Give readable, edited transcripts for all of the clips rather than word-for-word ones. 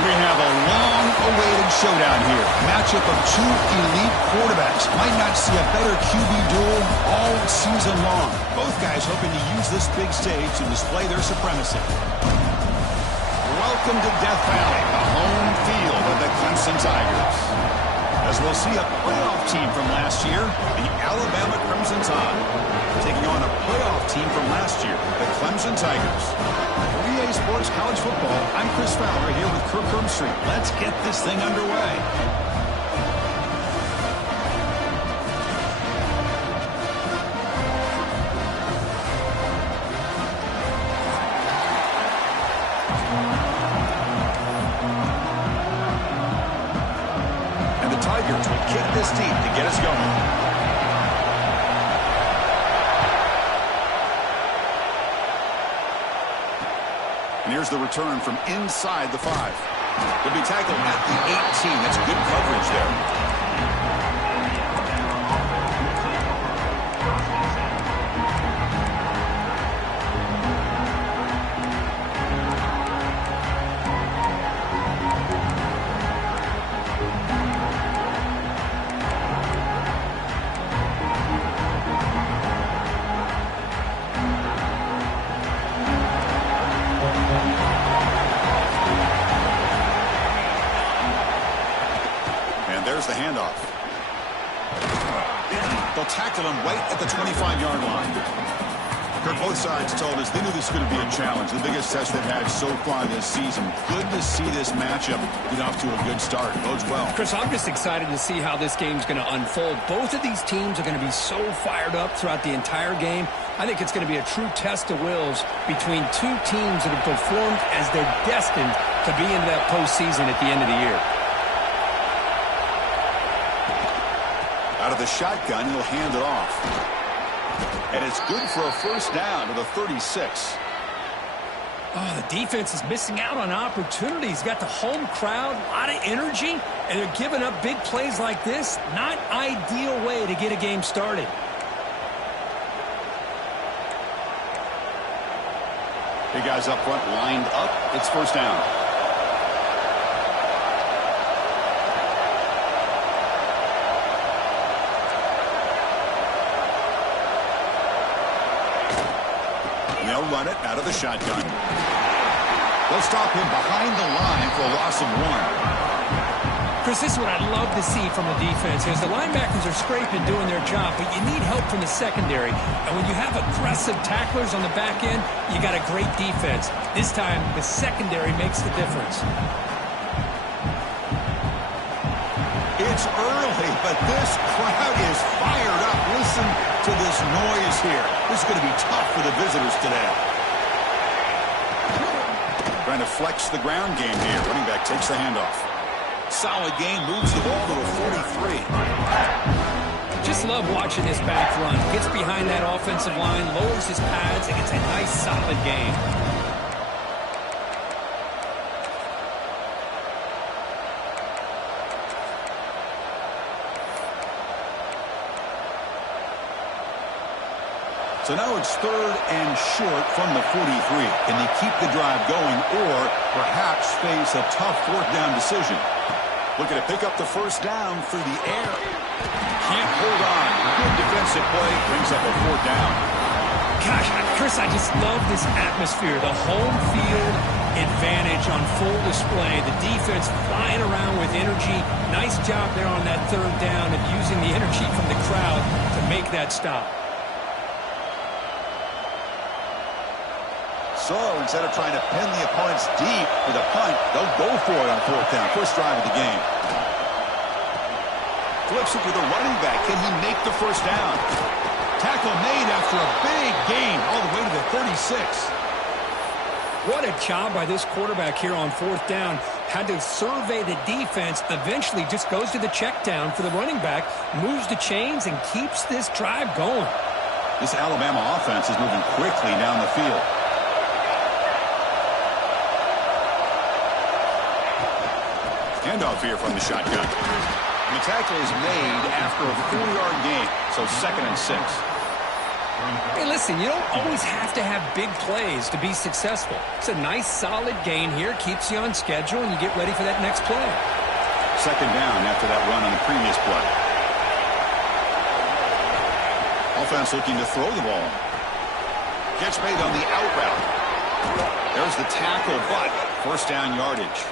We have a long-awaited showdown here. Matchup of two elite quarterbacks. Might not see a better QB duel all season long. Both guys hoping to use this big stage to display their supremacy. Welcome to Death Valley, the home field of the Clemson Tigers. As we'll see a playoff team from last year, the Alabama Crimson Tide, taking on a playoff team from last year, the Clemson Tigers. For EA Sports College Football, I'm Chris Fowler here with Kirk Street. Let's get this thing underway. And the Tigers will kick this team to get us going. And here's the return from inside the 5. He'll be tackled at the 18. That's good coverage there. There's the handoff. They'll tackle him right at the 25-yard line. Kirk, both sides told us they knew this was going to be a challenge, the biggest test they've had so far this season. Good to see this matchup get off to a good start. Bodes well. Chris, I'm just excited to see how this game's going to unfold. Both of these teams are going to be so fired up throughout the entire game. I think it's going to be a true test of wills between two teams that have performed as they're destined to be into that postseason at the end of the year. Out of the shotgun, he'll hand it off. And it's good for a first down to the 36. Oh, the defense is missing out on opportunities. Got the home crowd, a lot of energy, and they're giving up big plays like this. Not ideal way to get a game started. Big guys up front lined up. It's first down. They'll run it out of the shotgun. They'll stop him behind the line for a loss of 1. Chris, this is what I'd love to see from the defense. As the linebackers are scraping, doing their job, but you need help from the secondary. And when you have aggressive tacklers on the back end, you got a great defense. This time, the secondary makes the difference. It's early, but this crowd is fired up. Listen to this noise here. This is going to be tough for the visitors today. Trying to flex the ground game here. Running back takes the handoff. Solid game, moves the ball to a 43. Just love watching this back run. Gets behind that offensive line, lowers his pads, and gets a nice, solid game. So now it's 3rd and short from the 43. Can they keep the drive going or perhaps face a tough 4th down decision? Looking to pick up the first down through the air. Can't hold on. Good defensive play. Brings up a 4th down. Gosh, Chris, I just love this atmosphere. The home field advantage on full display. The defense flying around with energy. Nice job there on that 3rd down of using the energy from the crowd to make that stop. So instead of trying to pin the opponents deep with a punt, they'll go for it on 4th down. First drive of the game. Flips it to the running back. Can he make the first down? Tackle made after a big gain all the way to the 36. What a job by this quarterback here on 4th down. Had to survey the defense. Eventually just goes to the check down for the running back. Moves the chains and keeps this drive going. This Alabama offense is moving quickly down the field. Handoff here from the shotgun. And the tackle is made after a 4-yard gain, so 2nd and 6. Hey, listen, you don't always have to have big plays to be successful. It's a nice, solid gain here. Keeps you on schedule, and you get ready for that next play. Second down after that run on the previous play. Offense looking to throw the ball. Catch made on the out route. There's the tackle, but first down yardage.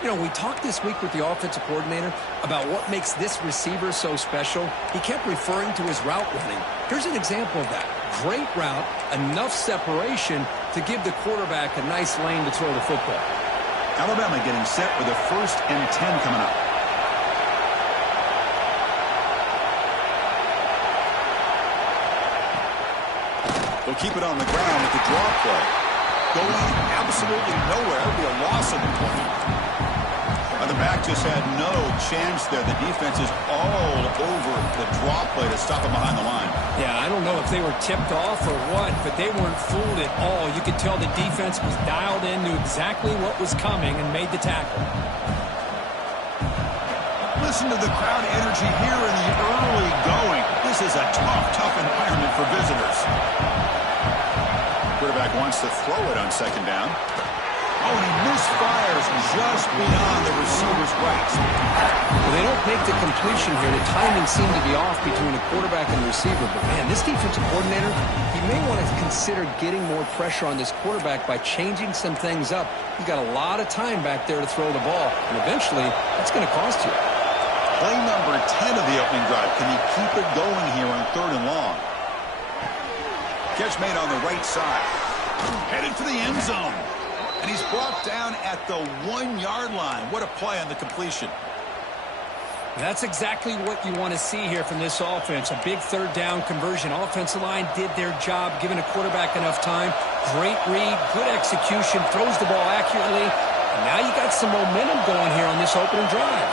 You know, we talked this week with the offensive coordinator about what makes this receiver so special. He kept referring to his route running. Here's an example of that. Great route, enough separation to give the quarterback a nice lane to throw the football. Alabama getting set with a 1st and 10 coming up. They'll keep it on the ground with the draw play. Going absolutely nowhere. It'll be a loss of the play. The back just had no chance there. The defense is all over the draw play to stop him behind the line. Yeah, I don't know if they were tipped off or what, but they weren't fooled at all. You could tell the defense was dialed in, knew exactly what was coming, and made the tackle. Listen to the crowd energy here in the early going. This is a tough environment for visitors. Quarterback wants to throw it on second down. Oh, and he misfires just beyond the receiver's grasp. Well, they don't make the completion here. The timing seemed to be off between a quarterback and the receiver. But, man, this defensive coordinator, he may want to consider getting more pressure on this quarterback by changing some things up. He's got a lot of time back there to throw the ball, and eventually that's going to cost you. Play number 10 of the opening drive. Can he keep it going here on 3rd and long? Catch made on the right side. Headed for the end zone. And he's brought down at the 1-yard line. What a play on the completion. That's exactly what you want to see here from this offense. A big 3rd down conversion. Offensive line did their job, giving a quarterback enough time. Great read, good execution, throws the ball accurately. And now you got some momentum going here on this opening drive.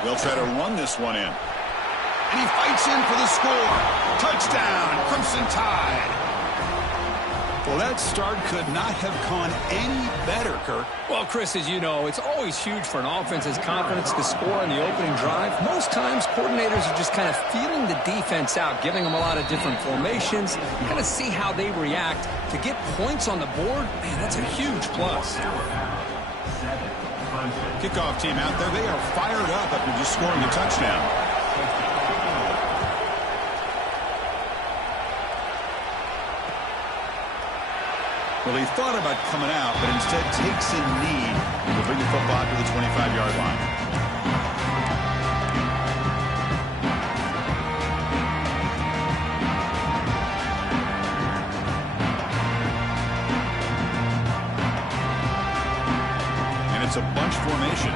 They'll try to run this one in. And he fights in for the score. Touchdown, Crimson Tide. Well, that start could not have gone any better, Kirk. Well, Chris, as you know, it's always huge for an offense's confidence to score in the opening drive. Most times, coordinators are just kind of feeling the defense out, giving them a lot of different formations, kind of see how they react. To get points on the board, man, that's a huge plus. Kickoff team out there, they are fired up after just scoring a touchdown. Well, he thought about coming out, but instead takes a knee to bring the football to the 25-yard line. And it's a bunch formation.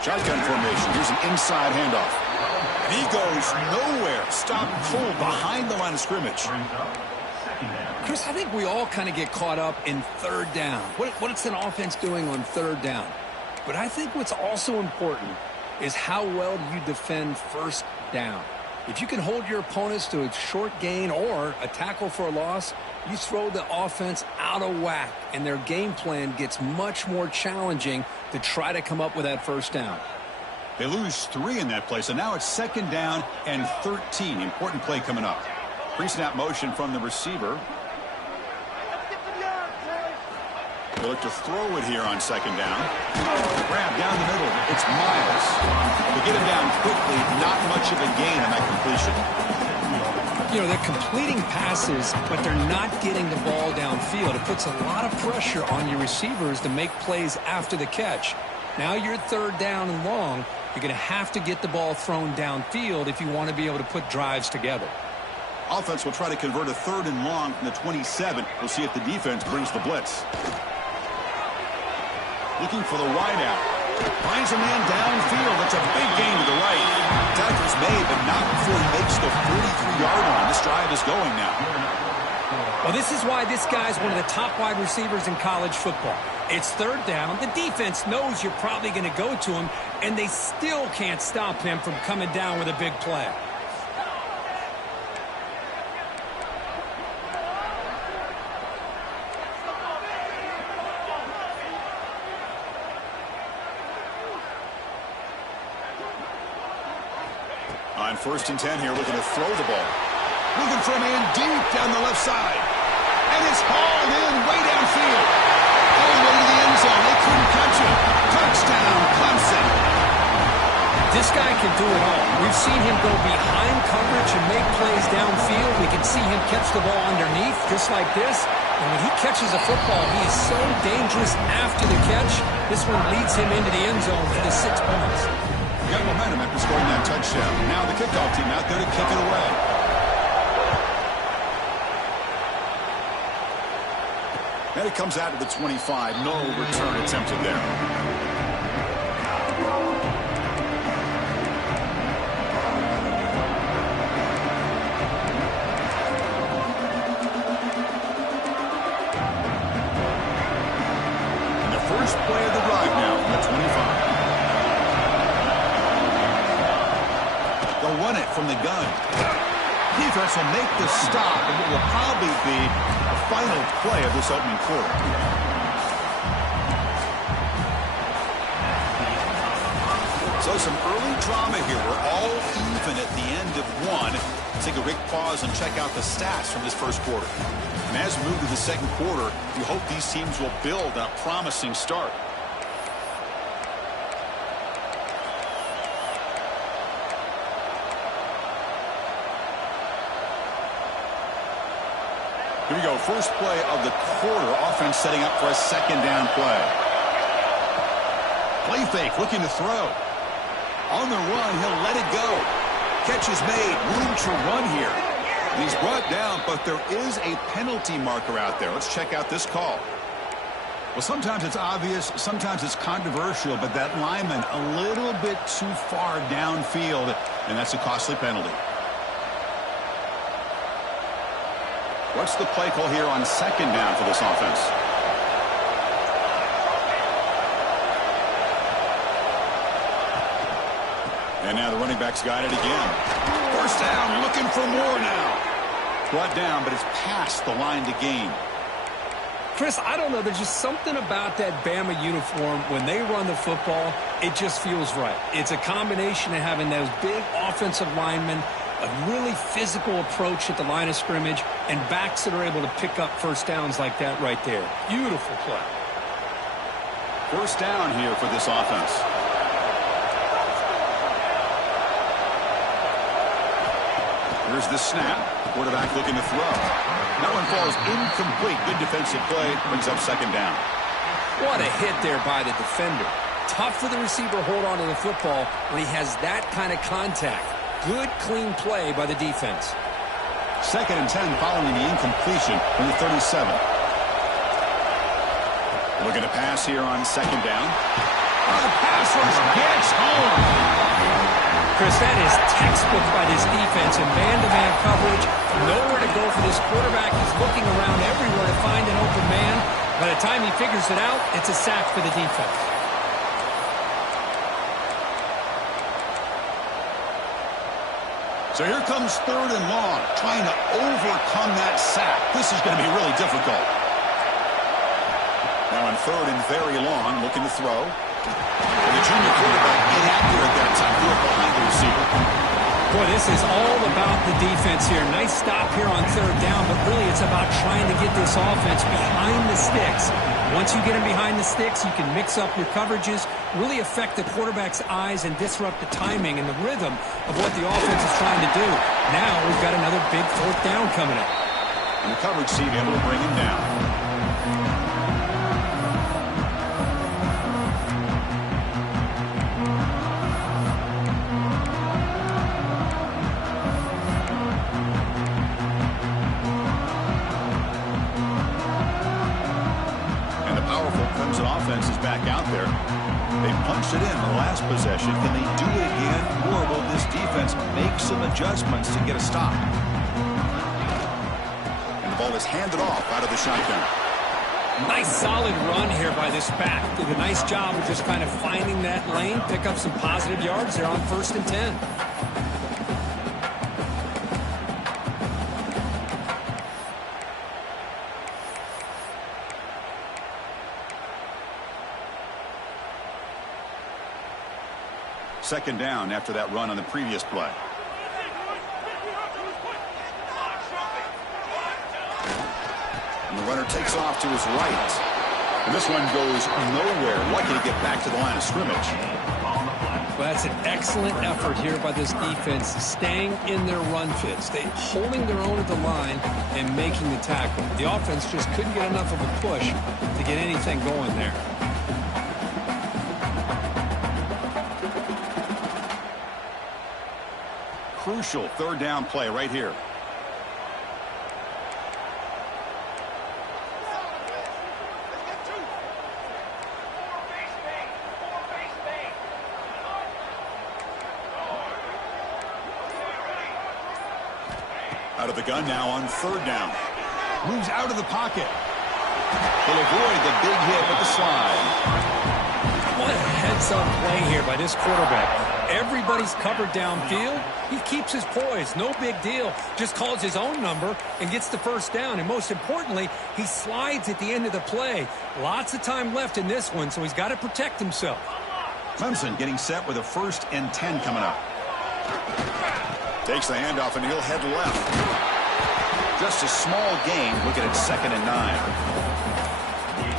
Shotgun formation. Here's an inside handoff. And he goes nowhere. Stop cold behind the line of scrimmage. Chris, I think we all kind of get caught up in 3rd down. What's an offense doing on 3rd down? But I think what's also important is how well you defend 1st down. If you can hold your opponents to a short gain or a tackle for a loss, you throw the offense out of whack, and their game plan gets much more challenging to try to come up with that 1st down. They lose 3 in that play, so now it's 2nd down and 13. Important play coming up. Pre-snap motion from the receiver. They look to throw it here on 2nd down. Grab down the middle. It's Miles. They get him down quickly. Not much of a gain on that completion. You know, they're completing passes, but they're not getting the ball downfield. It puts a lot of pressure on your receivers to make plays after the catch. Now you're 3rd down and long. You're going to have to get the ball thrown downfield if you want to be able to put drives together. Offense will try to convert a 3rd and long from the 27. We'll see if the defense brings the blitz. Looking for the wideout. Finds a man downfield. That's a big gain to the right. Tackle's made, but not before he makes the 43-yard line. This drive is going now. Well, this is why this guy's one of the top wide receivers in college football. It's 3rd down. The defense knows you're probably going to go to him, and they still can't stop him from coming down with a big play. On 1st and 10 here, looking to throw the ball. Looking for a man deep down the left side. And it's hauled in way downfield. All the way to the end zone. They couldn't catch it. Touchdown, Clemson. This guy can do it all. We've seen him go behind coverage and make plays downfield. We can see him catch the ball underneath, just like this. And when he catches a football, he is so dangerous after the catch. This one leads him into the end zone for the 6 points. Got momentum after scoring that touchdown. Now the kickoff team out there to kick it away. And it comes out to the 25. No return attempted there. And the first play of the drive now from the 25. They'll run it from the gun. Defense will make the stop, and it will probably be a final play of this opening quarter. So some early drama here. We're all even at the end of one. Take a quick pause and check out the stats from this first quarter. And as we move to the second quarter, we hope these teams will build on a promising start. Here we go. First play of the quarter. Offense setting up for a second down play. Play fake, looking to throw. On the run, he'll let it go. Catch is made. Room to run here. He's brought down, but there is a penalty marker out there. Let's check out this call. Well, sometimes it's obvious, sometimes it's controversial, but that lineman a little bit too far downfield, and that's a costly penalty. What's the play call here on second down for this offense? And now the running back's got it again. First down, looking for more now. Brought down, but it's past the line to gain. Chris, I don't know. There's just something about that Bama uniform. When they run the football, it just feels right. It's a combination of having those big offensive linemen, a really physical approach at the line of scrimmage, and backs that are able to pick up first downs like that right there. Beautiful play. First down here for this offense. Here's the snap. Quarterback looking to throw. That one falls incomplete. Good defensive play. Brings up second down. What a hit there by the defender. Tough for the receiver to hold on to the football when he has that kind of contact. Good, clean play by the defense. Second and 10 following the incompletion from the 37. Looking to pass here on second down. The pass rush gets home. Chris, that is textbook by this defense in man-to-man coverage. Nowhere to go for this quarterback. He's looking around everywhere to find an open man. By the time he figures it out, it's a sack for the defense. So here comes third and long, trying to overcome that sack. This is going to be really difficult. Now on third and very long, looking to throw. And the junior quarterback inaccurate that time, threw it behind the receiver. Boy, this is all about the defense here. Nice stop here on third down, but really it's about trying to get this offense behind the sticks. Once you get them behind the sticks, you can mix up your coverages, really affect the quarterback's eyes and disrupt the timing and the rhythm of what the offense is trying to do. Now we've got another big fourth down coming up. And the coverage team able to bring him down. Offense is back out there. They punched it in the last possession. Can they do it again, or will this defense make some adjustments to get a stop? And the ball is handed off out of the shotgun. Nice solid run here by this back. Did a nice job of just kind of finding that lane, pick up some positive yards there on 1st and 10. Second down after that run on the previous play. And the runner takes off to his right. And this one goes nowhere. Lucky to get back to the line of scrimmage. Well, that's an excellent effort here by this defense, staying in their run fits. They holding their own at the line and making the tackle. The offense just couldn't get enough of a push to get anything going there. Crucial third down play right here. Out of the gun now on third down. Moves out of the pocket. He'll avoid the big hit with the slide. What a heads-up play here by this quarterback. Everybody's covered downfield. He keeps his poise. No big deal. Just calls his own number and gets the first down. And most importantly, he slides at the end of the play. Lots of time left in this one, so he's got to protect himself. Clemson getting set with a 1st and 10 coming up. Takes the handoff and he'll head left. Just a small gain. Looking at 2nd and 9.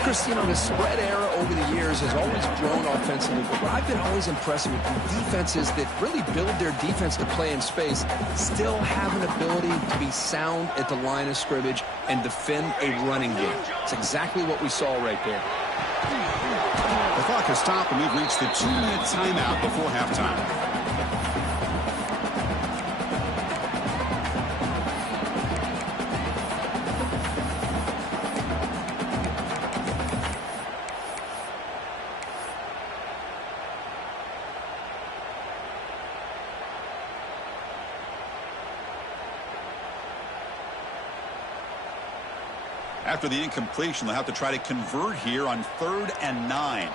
Chris, you know, the spread era over the years has always grown offensively, but what I've been always impressed with defenses that really build their defense to play in space still have an ability to be sound at the line of scrimmage and defend a running game. It's exactly what we saw right there. The clock has stopped and we've reached the 2-minute timeout before halftime. After the incompletion, they'll have to try to convert here on 3rd and 9.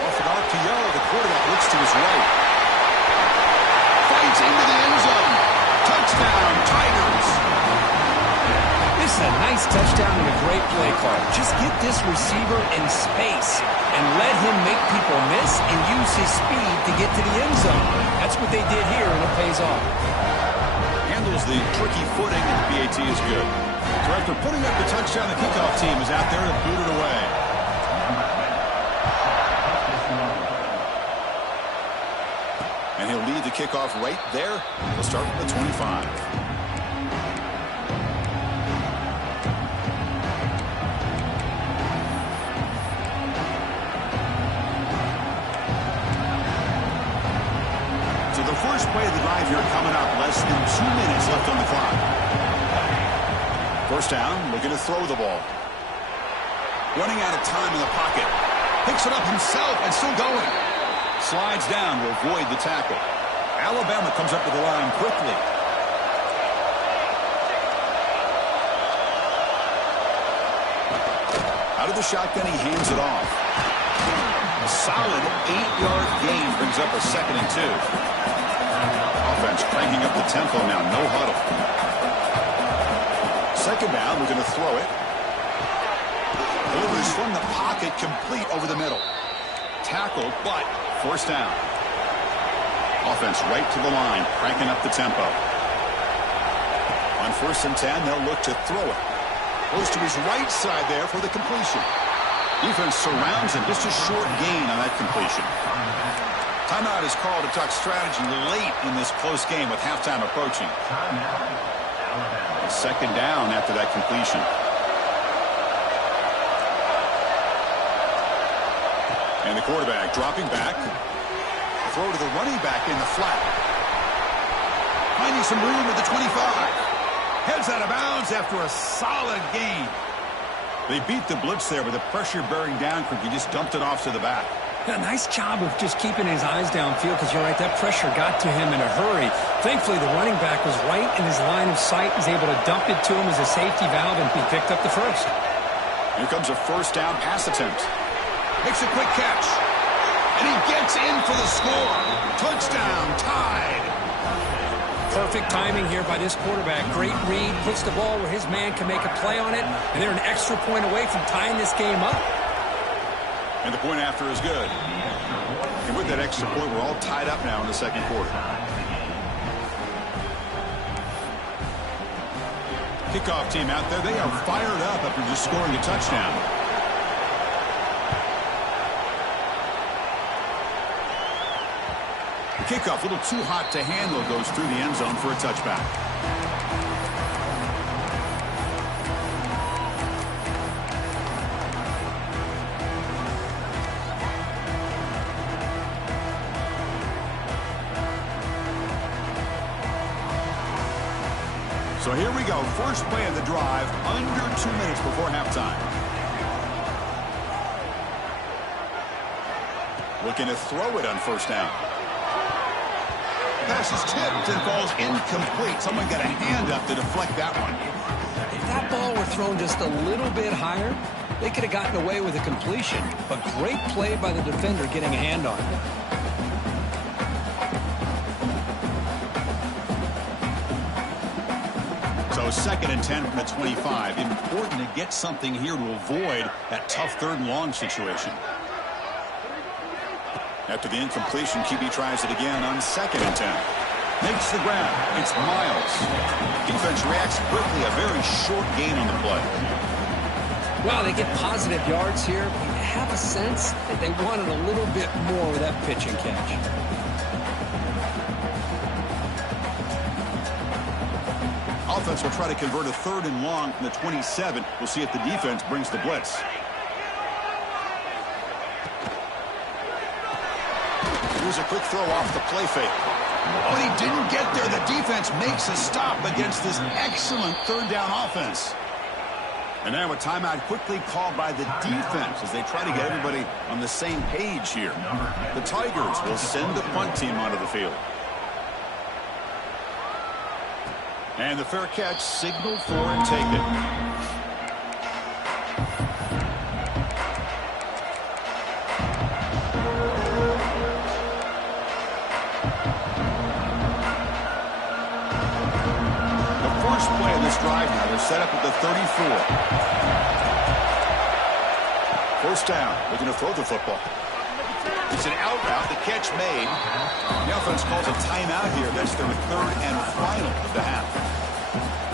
Off an RPO, the quarterback looks to his right. Fights into the end zone. Touchdown, Tigers. This is a nice touchdown and a great play call. Just get this receiver in space and let him make people miss and use his speed to get to the end zone. That's what they did here, and it pays off. Handles the tricky footing, and the PAT is good. So after putting up the touchdown, the kickoff team is out there to boot it away. And he'll lead the kickoff right there. He'll start from the 25. So the first play of the drive here coming up. Less than 2 minutes left on the clock. First down, looking to throw the ball. Running out of time in the pocket. Picks it up himself and still going. Slides down to avoid the tackle. Alabama comes up to the line quickly. Out of the shotgun, he hands it off. A solid 8-yard gain brings up a 2nd and 2. Offense cranking up the tempo now. No huddle. Second down, we're going to throw it. Delivers from the pocket, complete over the middle. Tackled, but first down. Offense right to the line, cranking up the tempo. On 1st and 10, they'll look to throw it. Goes to his right side there for the completion. Defense surrounds him, just a short gain on that completion. Timeout is called to talk strategy late in this close game with halftime approaching. Second down after that completion. And the quarterback dropping back. Throw to the running back in the flat. Finding some room at the 25. Heads out of bounds after a solid gain. They beat the blitz there with the pressure bearing down. He just dumped it off to the back. Yeah, nice job of just keeping his eyes downfield because you're right, that pressure got to him in a hurry. Thankfully, the running back was right in his line of sight. He's able to dump it to him as a safety valve, and he picked up the first. Here comes a first down pass attempt. Makes a quick catch. And he gets in for the score. Touchdown, tied. Perfect timing here by this quarterback. Great read, puts the ball where his man can make a play on it, and they're an extra point away from tying this game up. And the point after is good. And with that extra point, we're all tied up now in the second quarter. Kickoff team out there, they are fired up after just scoring a touchdown. The kickoff, a little too hot to handle, goes through the end zone for a touchback. So here we go, first play of the drive, under 2 minutes before halftime. Looking to throw it on first down. Pass is tipped and falls incomplete. Someone got a hand up to deflect that one. If that ball were thrown just a little bit higher, they could have gotten away with a completion. But great play by the defender getting a hand on it. So 2nd and 10 from the 25. Important to get something here to avoid that tough 3rd and long situation. After the incompletion, QB tries it again on 2nd and 10. Makes the grab. It's Miles. Defense reacts quickly. A very short gain on the play. Well, they get positive yards here, but you have a sense that they wanted a little bit more with that pitch and catch. Offense will try to convert a 3rd and long from the 27. We'll see if the defense brings the blitz. Here's a quick throw off the play fake. But he didn't get there. The defense makes a stop against this excellent 3rd down offense. And now a timeout quickly called by the defense as they try to get everybody on the same page here. The Tigers will send the punt team onto the field. And the fair catch signaled for and taken. Play of this drive now. They're set up at the 34. First down. Looking to throw the football. It's an out route. The catch made. The offense calls a timeout here. That's their 3rd and final of the half.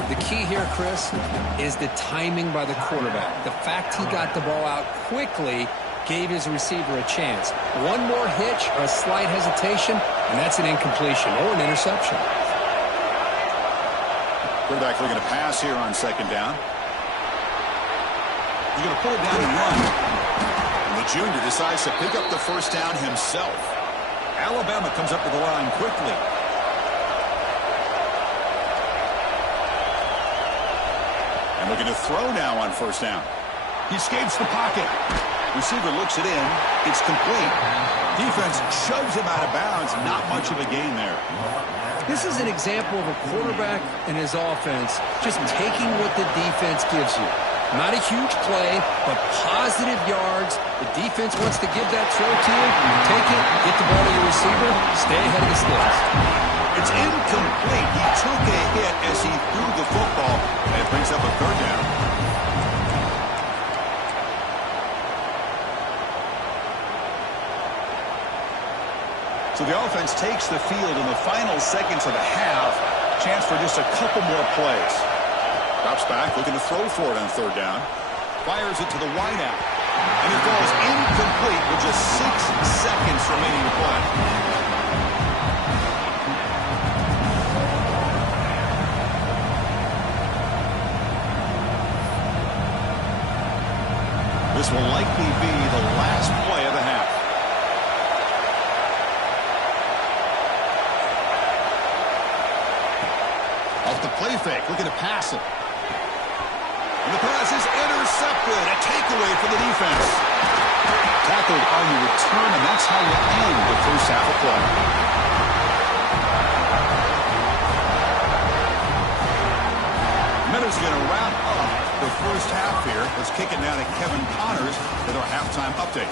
The key here, Chris, is the timing by the quarterback. The fact he got the ball out quickly gave his receiver a chance. One more hitch or a slight hesitation, and that's an incompletion or an interception. Quarterback looking to pass here on 2nd down. He's going to pull it down and run. And the junior decides to pick up the first down himself. Alabama comes up to the line quickly. And looking to throw now on first down. He escapes the pocket. Receiver looks it in. It's complete. Defense shoves him out of bounds. Not much of a gain there. This is an example of a quarterback and his offense just taking what the defense gives you. Not a huge play, but positive yards. The defense wants to give that throw to you. Take it, get the ball to your receiver, stay ahead of the sticks. It's incomplete. He took a hit as he threw the football, and it brings up a 3rd down. So the offense takes the field in the final seconds of the half. Chance for just a couple more plays. Drops back, looking to throw for it on 3rd down. Fires it to the wideout. And it falls incomplete with just 6 seconds remaining to play. This will likely be the last play of the half. Off the play fake, looking to pass it. And the pass is intercepted. A takeaway for the defense. Tackled on the return, and that's how you end the first half of play. Minutes going to wrap up the first half here. Let's kick it now to Kevin Connors with our halftime update.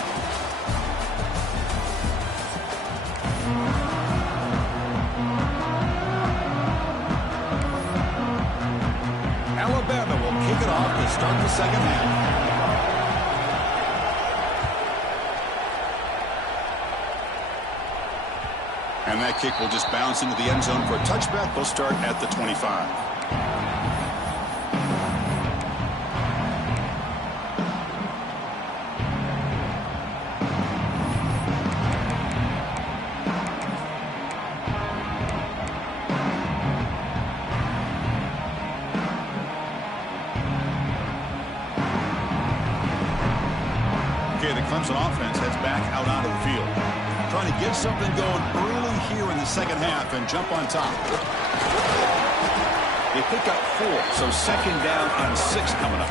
Alabama will kick it off to start the second half. And that kick will just bounce into the end zone for a touchback. They'll start at the 25. Okay, the Clemson offense heads back out onto the field. Trying to get something going early here in the second half and jump on top. They pick up 4, so second down on 6 coming up.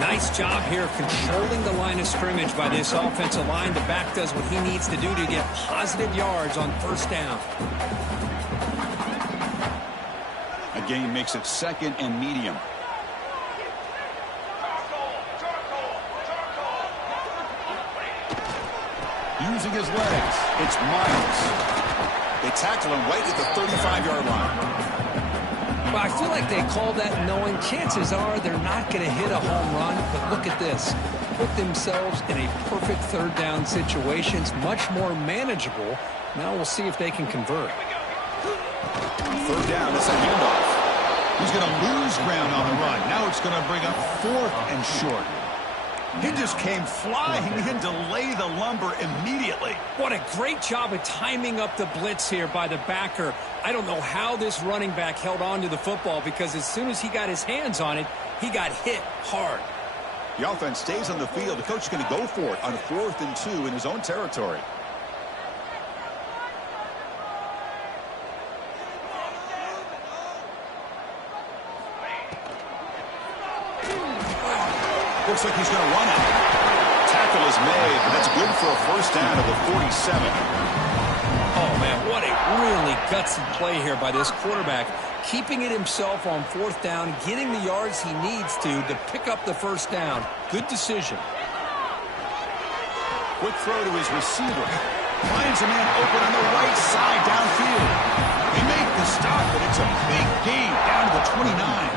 Nice job here of controlling the line of scrimmage by this offensive line. The back does what he needs to do to get positive yards on first down. Again, makes it second and medium. Using his legs, it's Miles. They tackle him right at the 35-yard line. Well, I feel like they called that knowing chances are they're not going to hit a home run. But look at this. Put themselves in a perfect third down situation. It's much more manageable. Now we'll see if they can convert. Third down, it's a handoff. He's going to lose ground on the run. Now it's going to bring up 4th and short. He just came flying in to lay the lumber immediately. What a great job of timing up the blitz here by the backer. I don't know how this running back held on to the football, because as soon as he got his hands on it, he got hit hard. The offense stays on the field. The coach is going to go for it on 4th and 2 in his own territory. Looks like he's going to run it. Tackle is made, but that's good for a first down at the 47. Oh, man, what a really gutsy play here by this quarterback. Keeping it himself on 4th down, getting the yards he needs to pick up the first down. Good decision. Quick throw to his receiver. Finds a man open on the right side downfield. They make the stop, but it's a big gain down to the 29.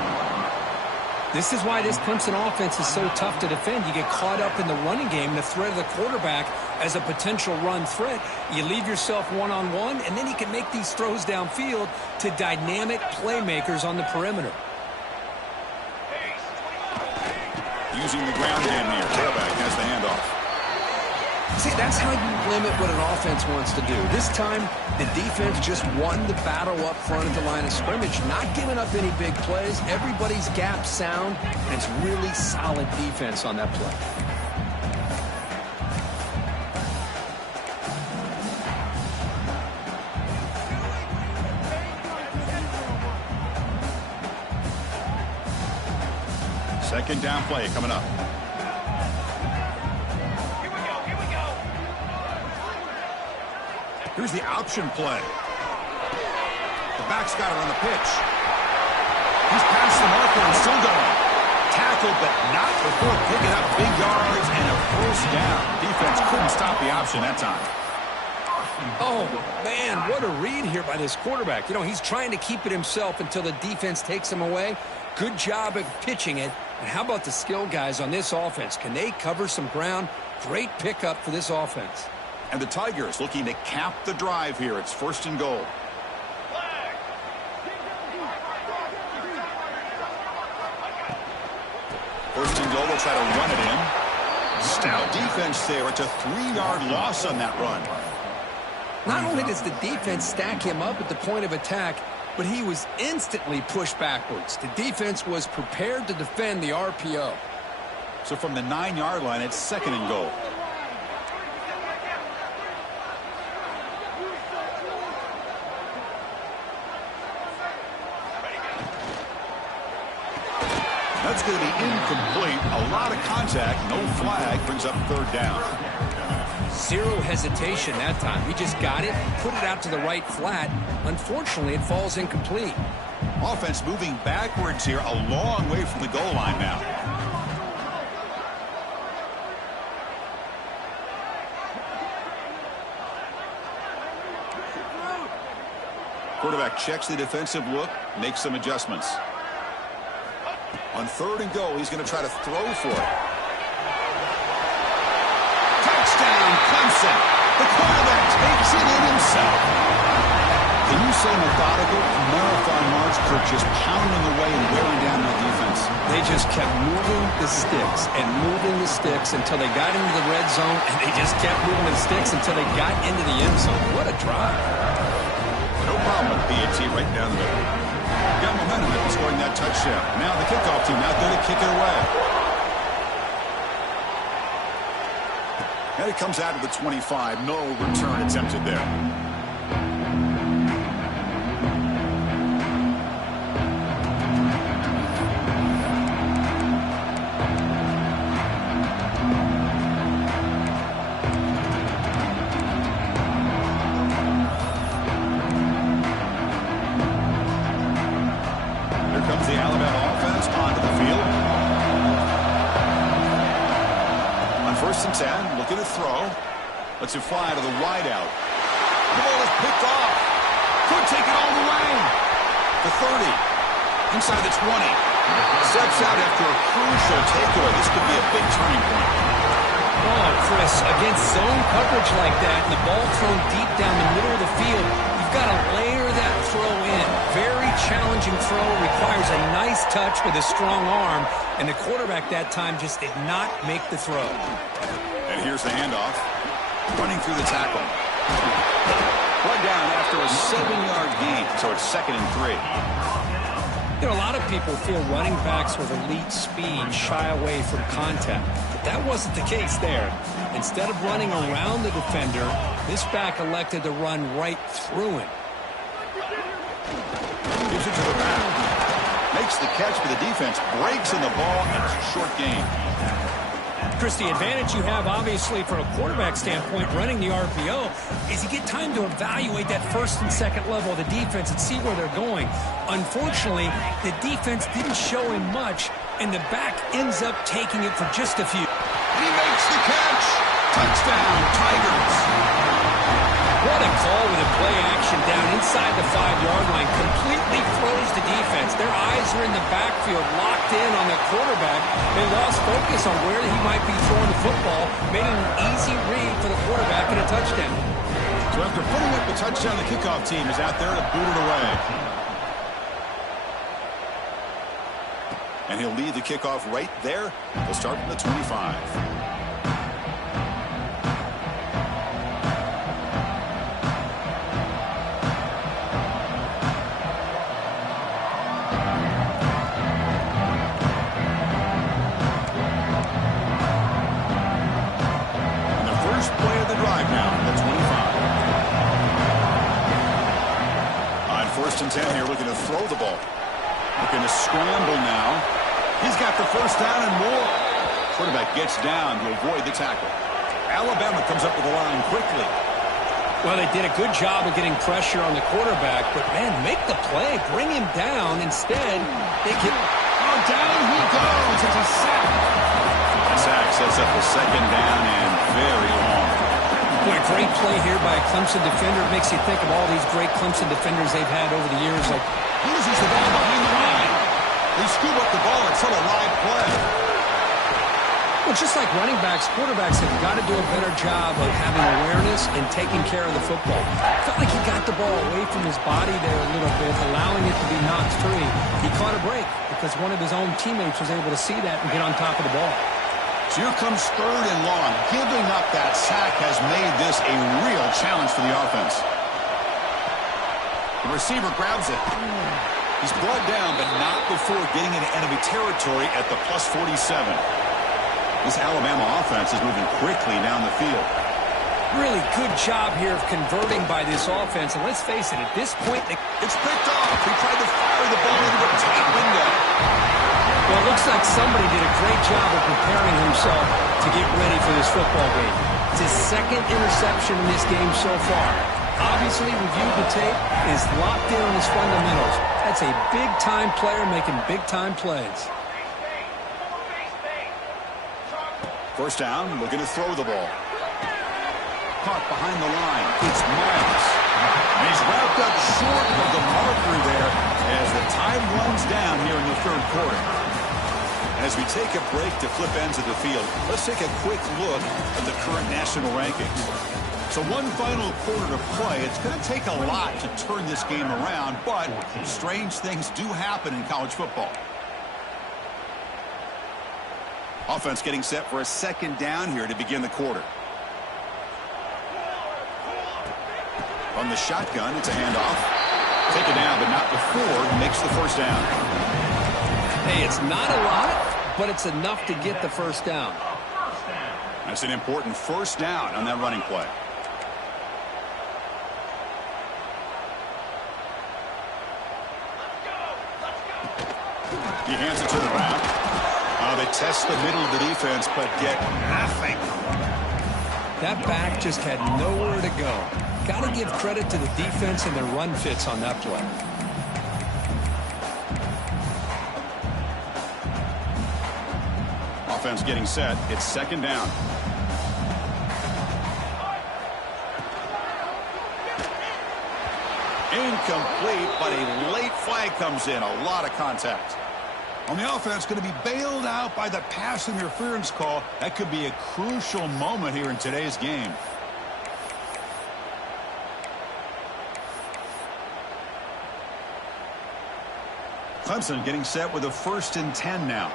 This is why this Clemson offense is so tough to defend. You get caught up in the running game, the threat of the quarterback as a potential run threat. You leave yourself one-on-one, and then you can make these throws downfield to dynamic playmakers on the perimeter. Using the ground game here. Tailback has the handoff. See, that's how you limit what an offense wants to do. This time, the defense just won the battle up front at the line of scrimmage, not giving up any big plays. Everybody's gap sound, and it's really solid defense on that play. Second down play coming up. Here's the option play. The back's got her on the pitch. He's past the marker and still going. Tackled, but not before picking up big yards and a first down. Defense couldn't stop the option that time. Oh, man, what a read here by this quarterback. You know, he's trying to keep it himself until the defense takes him away. Good job of pitching it. And how about the skill guys on this offense? Can they cover some ground? Great pickup for this offense. And the Tigers looking to cap the drive here. It's 1st and goal. First and goal, they'll try to run it in. Stout defense there. It's a 3-yard loss on that run. Not only does the defense stack him up at the point of attack, but he was instantly pushed backwards. The defense was prepared to defend the RPO. So from the 9-yard line, it's 2nd and goal. That's going to be incomplete. A lot of contact. No flag. Brings up 3rd down. Zero hesitation that time. He just got it, put it out to the right flat. Unfortunately, it falls incomplete. Offense moving backwards here, a long way from the goal line now. Quarterback checks the defensive look, makes some adjustments. On 3rd and goal, he's going to try to throw for it. Touchdown, Clemson. The quarterback takes it in himself. Can you say methodical? Marathon march, Kirk, just pounding away and wearing down the defense. They just kept moving the sticks and moving the sticks until they got into the red zone, and they just kept moving the sticks until they got into the end zone. What a drive. No problem with BAT right down the middle. Got momentum after scoring that touchdown. Now the kickoff team out there to kick it away. And it comes out of the 25. No return attempted there. The Alabama offense onto the field. On 1st and 10, looking to throw. Lets it fly to the wide out. The ball is picked off. Could take it all the way. The 30. Inside the 20. Steps out after a crucial takeaway. This could be a big turning point. Oh, Chris, against zone coverage like that, and the ball thrown deep down the middle of the field, you've got to layer that throw in. Very challenging throw, requires a nice touch with a strong arm, and the quarterback that time just did not make the throw. And here's the handoff. Running through the tackle. Brought down after a 7-yard gain, so it's 2nd and 3. You know, a lot of people feel running backs with elite speed shy away from contact. But that wasn't the case there. Instead of running around the defender, this back elected to run right through him. Gives it to the back. Makes the catch, but the defense breaks in the ball, and it's a short gain. Chris, the advantage you have, obviously, from a quarterback standpoint, running the RPO, is you get time to evaluate that 1st and 2nd level of the defense and see where they're going. Unfortunately, the defense didn't show him much, and the back ends up taking it for just a few. And he makes the catch. Touchdown, Tigers. What a call with a play action down inside the 5-yard line. Completely froze the defense. Their eyes are in the backfield, locked in on the quarterback. They lost focus on where he might be throwing the football. Made it an easy read for the quarterback and a touchdown. So after putting up the touchdown, the kickoff team is out there to boot it away. And he'll lead the kickoff right there. He'll start from the 25. Play of the drive now, the 25. On 1st and 10 here, looking to throw the ball. Looking to scramble now. He's got the 1st down and more. Quarterback gets down to avoid the tackle. Alabama comes up with the line quickly. Well, they did a good job of getting pressure on the quarterback, but, man, make the play. Bring him down. Instead, they get... Oh, down he goes. It's a sack. The sack sets up a 2nd down and very long. Boy, great play here by a Clemson defender. It makes you think of all these great Clemson defenders they've had over the years. Like, loses the ball behind the line. They scoop up the ball. It's still a live play. Well, just like running backs, quarterbacks have got to do a better job of having awareness and taking care of the football. Felt like he got the ball away from his body there a little bit, allowing it to be knocked free. He caught a break because one of his own teammates was able to see that and get on top of the ball. So here comes 3rd and long. Giving up that sack has made this a real challenge for the offense. The receiver grabs it. He's brought down, but not before getting into enemy territory at the +47. This Alabama offense is moving quickly down the field. Really good job here of converting by this offense. And let's face it, at this point, it's picked off. He tried to fire the ball into the tight window. Well, it looks like somebody did a great job of preparing himself to get ready for this football game. It's his 2nd interception in this game so far. Obviously, reviewed the tape, is locked in on his fundamentals. That's a big-time player making big-time plays. First down, looking to throw the ball. Caught behind the line. It's Miles. And he's wrapped up short of the marker there as the time runs down here in the third quarter. As we take a break to flip ends of the field, let's take a quick look at the current national rankings. So one final quarter to play. It's going to take a lot to turn this game around, but strange things do happen in college football. Offense getting set for a second down here to begin the quarter. On the shotgun, it's a handoff. Take it down, but not before he makes the first down. Hey, it's not a lot, but it's enough to get the first down. That's an important first down on that running play. He hands it to the back. They test the middle of the defense, but get nothing. That back just had nowhere to go. Got to give credit to the defense and their run fits on that play. Offense getting set. It's second down. Incomplete, but a late flag comes in. A lot of contact. On the offense, going to be bailed out by the pass interference call. That could be a crucial moment here in today's game. Clemson getting set with a 1st and 10 now.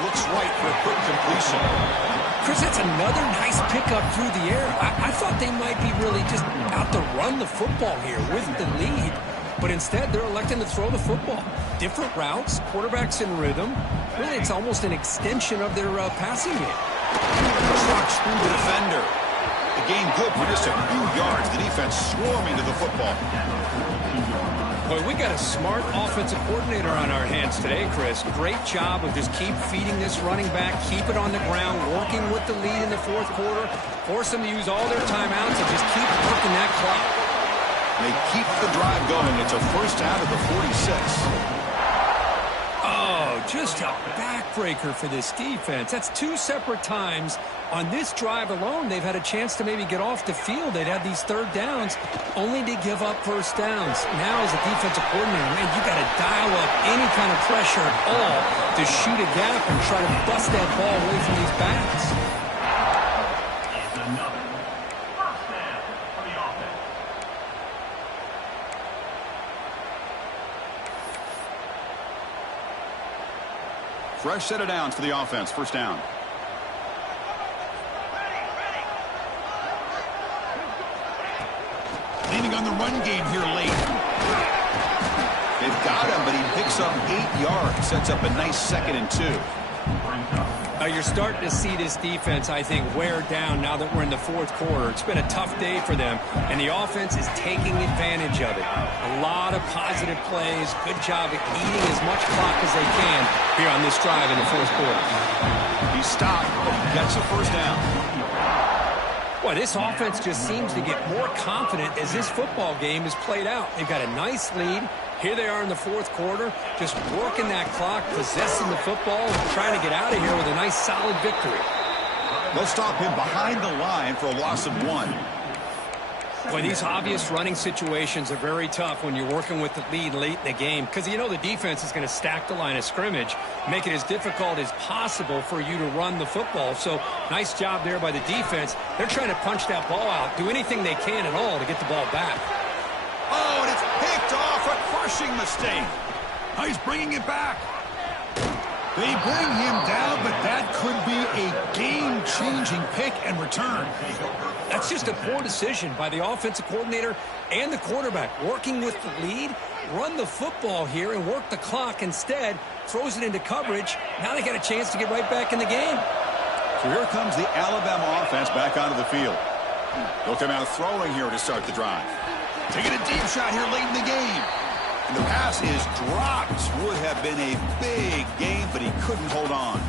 Looks right for a quick completion. Chris, that's another nice pickup through the air. I thought they might be really just out to run the football here with the lead. But instead, they're electing to throw the football. Different routes, quarterbacks in rhythm. Really, it's almost an extension of their passing game. Trucks through the defender. The gain good for just a few yards. The defense swarming to the football. Boy, we got a smart offensive coordinator on our hands today, Chris. Great job of just keep feeding this running back, keep it on the ground, working with the lead in the fourth quarter, force them to use all their timeouts and just keep working that clock. They keep the drive going. It's a first down at the 46. Oh, just a backbreaker for this defense. That's two separate times. On this drive alone, they've had a chance to maybe get off the field. They'd had these third downs, only to give up first downs. Now, as a defensive coordinator, man, you got to dial up any kind of pressure at all to shoot a gap and try to bust that ball away from these backs. Fresh set of downs for the offense. First down. Leaning on the run game here late. They've got him, but he picks up 8 yards. Sets up a nice 2nd and 2. You're starting to see this defense, I think, wear down now that we're in the fourth quarter. It's been a tough day for them, and the offense is taking advantage of it. A lot of positive plays. Good job at eating as much clock as they can here on this drive in the fourth quarter. He stopped, but he gets a first down. Boy, this offense just seems to get more confident as this football game is played out. They've got a nice lead. Here they are in the fourth quarter, just working that clock, possessing the football, and trying to get out of here with a nice, solid victory. They'll stop him behind the line for a loss of 1. Boy, these obvious running situations are very tough when you're working with the lead late in the game because you know the defense is going to stack the line of scrimmage, make it as difficult as possible for you to run the football. So, nice job there by the defense. They're trying to punch that ball out, do anything they can at all to get the ball back. Oh, and it's picked off. A crushing mistake. Oh, he's bringing it back. They bring him down, but that could be a game-changing pick and return. That's just a poor decision by the offensive coordinator and the quarterback. Working with the lead, run the football here and work the clock instead. Throws it into coverage. Now they got a chance to get right back in the game. So here comes the Alabama offense back onto the field. They'll come out throwing here to start the drive. Taking a deep shot here late in the game. And the pass pass is dropped. Would have been a big game, but he couldn't hold on.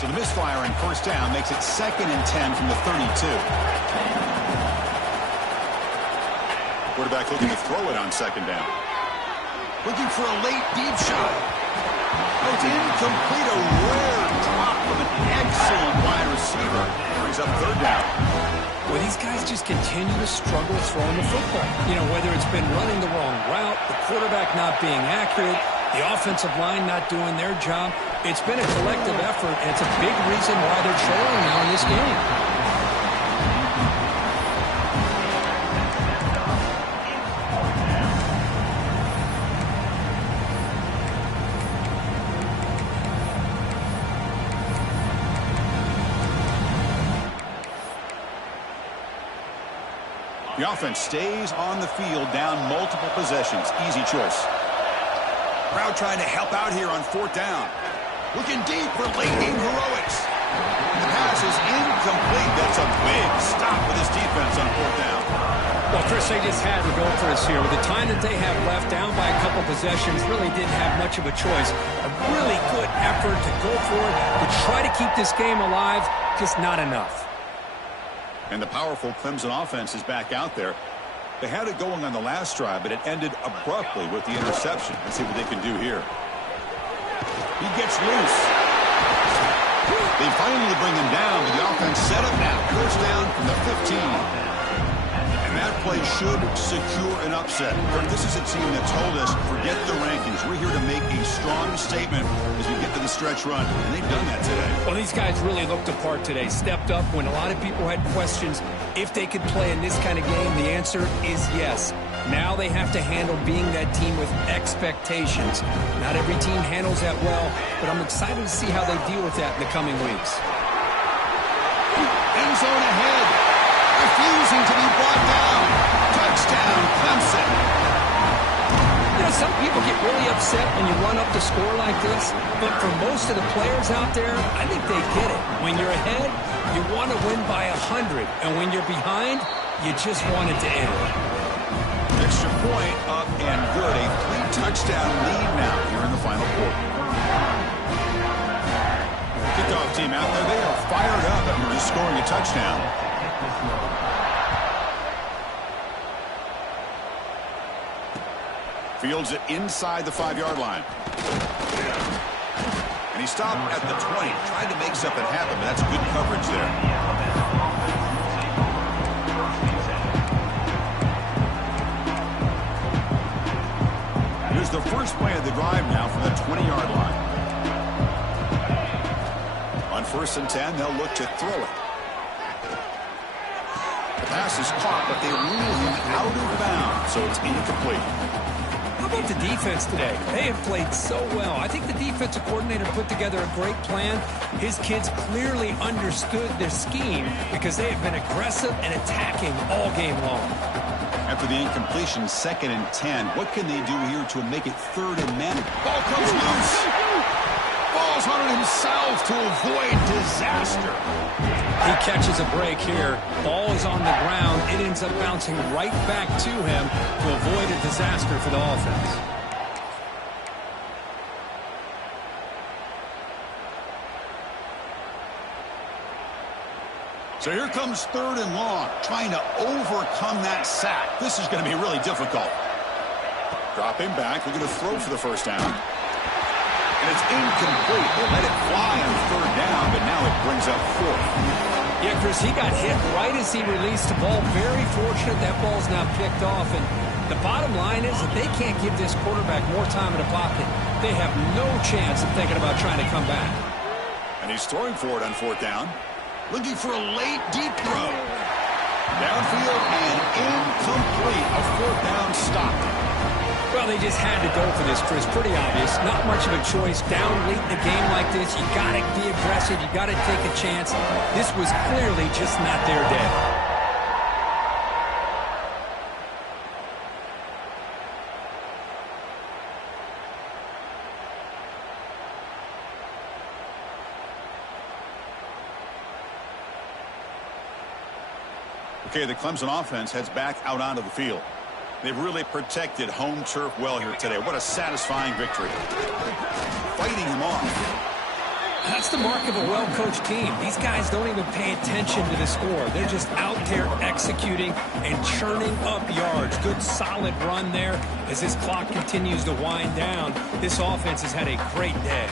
So the misfire in first down makes it 2nd and 10 from the 32. Quarterback looking to throw it on 2nd down. Looking for a late deep shot. Oh, it's incomplete. A rare drop from an excellent wide receiver. Brings up 3rd down. Well, these guys just continue to struggle throwing the football. You know, whether it's been running the wrong route, the quarterback not being accurate, the offensive line not doing their job. It's been a collective effort, and it's a big reason why they're trailing now in this game. The offense stays on the field down multiple possessions. Easy choice. Crowd trying to help out here on 4th down. Looking deep for late-game heroics. The pass is incomplete. That's a big stop for this defense on 4th down. Well, Chris, they just had to go for us here. With the time that they have left, down by a couple possessions, really didn't have much of a choice. A really good effort to go for it, to try to keep this game alive, just not enough. And the powerful Clemson offense is back out there. They had it going on the last drive, but it ended abruptly with the interception. Let's see what they can do here. He gets loose. They finally bring him down, but the offense set up now. First down from the 15. And that play should secure an upset. This is a team that told us, forget the rankings. We're here to make a strong statement as we get to the stretch run. And they've done that today. Well, these guys really looked apart today. Stepped up when a lot of people had questions if they could play in this kind of game. The answer is yes. Now they have to handle being that team with expectations. Not every team handles that well, but I'm excited to see how they deal with that in the coming weeks. End zone ahead. Refusing to be brought down. Touchdown, Clemson. You know, some people get really upset when you run up the score like this, but for most of the players out there, I think they get it. When you're ahead, you want to win by 100, and when you're behind, you just want it to end. Extra point up and good. A 3-touchdown lead now here in the final quarter. Kickoff team out there. They are fired up after just scoring a touchdown. Fields it inside the 5-yard line. And he stopped at the 20. Tried to make something happen, but that's good coverage there. Here's the first play of the drive now from the 20-yard line. On 1st and 10, they'll look to throw it. The pass is caught, but they rule him out of bounds, so it's incomplete. How about the defense today? They have played so well. I think the defensive coordinator put together a great plan. His kids clearly understood their scheme because they have been aggressive and attacking all game long. After the incompletion, 2nd and 10. What can they do here to make it 3rd and man? Ball comes loose. Falls on it himself to avoid disaster. He catches a break here. Ball is on the ground. It ends up bouncing right back to him to avoid a disaster for the offense. So here comes 3rd and long, trying to overcome that sack. This is going to be really difficult. Dropping back, we're going to throw for the first down. And it's incomplete. They let it fly on 3rd down, but now it brings up 4th. Yeah, Chris, he got hit right as he released the ball. Very fortunate that ball's not picked off. And the bottom line is that they can't give this quarterback more time in the pocket. They have no chance of thinking about trying to come back. And he's throwing for it on 4th down. Looking for a late deep throw. Downfield and incomplete. A 4th down stop. Well, they just had to go for this, Chris. Pretty obvious. Not much of a choice. Down late in the game like this, you got to be aggressive. You got to take a chance. This was clearly just not their day. Okay, the Clemson offense heads back out onto the field. They've really protected home turf well here today. What a satisfying victory. Fighting him off. That's the mark of a well-coached team. These guys don't even pay attention to the score. They're just out there executing and churning up yards. Good, solid run there. As this clock continues to wind down, this offense has had a great day.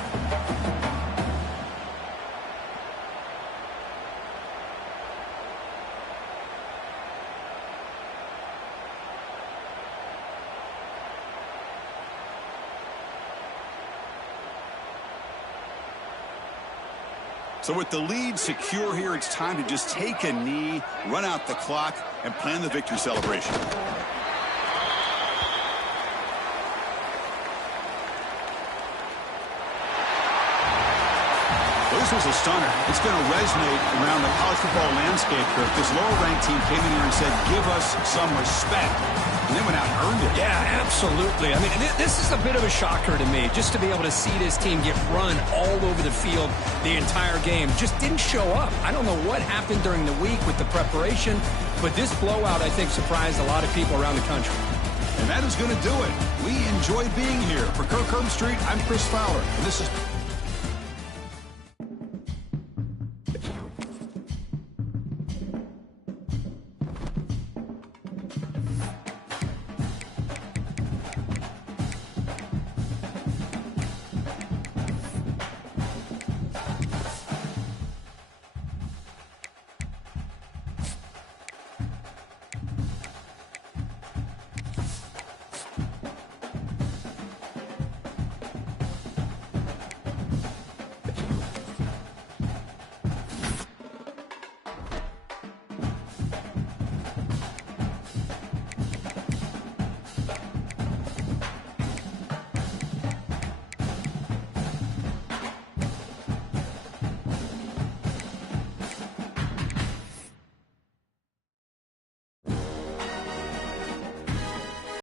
So with the lead secure here, it's time to just take a knee, run out the clock, and plan the victory celebration. Well, this was a stunner. It's going to resonate around the college football landscape here. This lower-ranked team came in here and said, give us some respect. And they went out and earned it. Yeah, absolutely. I mean, this is a bit of a shocker to me, just to be able to see this team get run all over the field the entire game. Just didn't show up. I don't know what happened during the week with the preparation, but this blowout, I think, surprised a lot of people around the country. And that is going to do it. We enjoyed being here. For Kirk Herbstreit, I'm Chris Fowler, and this is